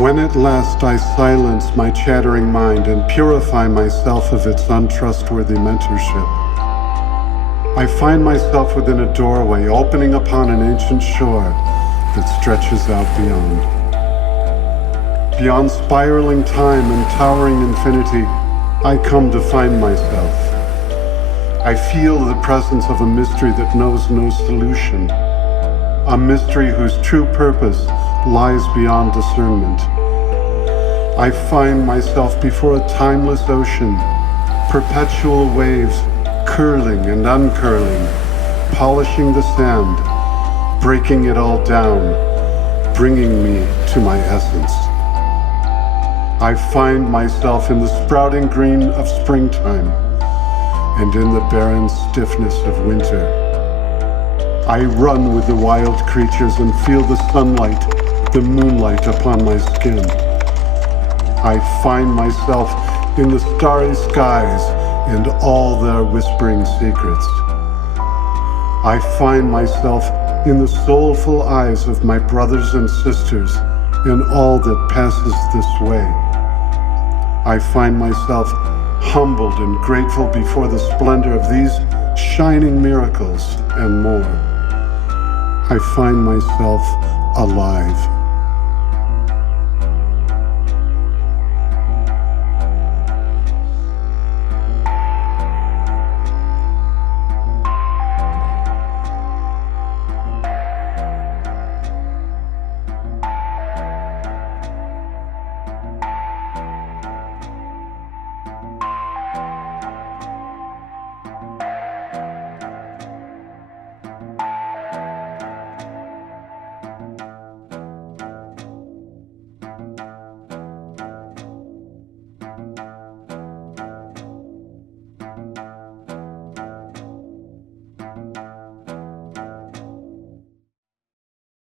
When at last I silence my chattering mind and purify myself of its untrustworthy mentorship, I find myself within a doorway opening upon an ancient shore that stretches out beyond. Beyond spiraling time and towering infinity, I come to find myself. I feel the presence of a mystery that knows no solution, a mystery whose true purpose lies beyond discernment. I find myself before a timeless ocean, perpetual waves curling and uncurling, polishing the sand, breaking it all down, bringing me to my essence. I find myself in the sprouting green of springtime and in the barren stiffness of winter. I run with the wild creatures and feel the sunlight, the moonlight upon my skin. I find myself in the starry skies and all their whispering secrets. I find myself in the soulful eyes of my brothers and sisters and all that passes this way. I find myself humbled and grateful before the splendor of these shining miracles and more. I find myself alive.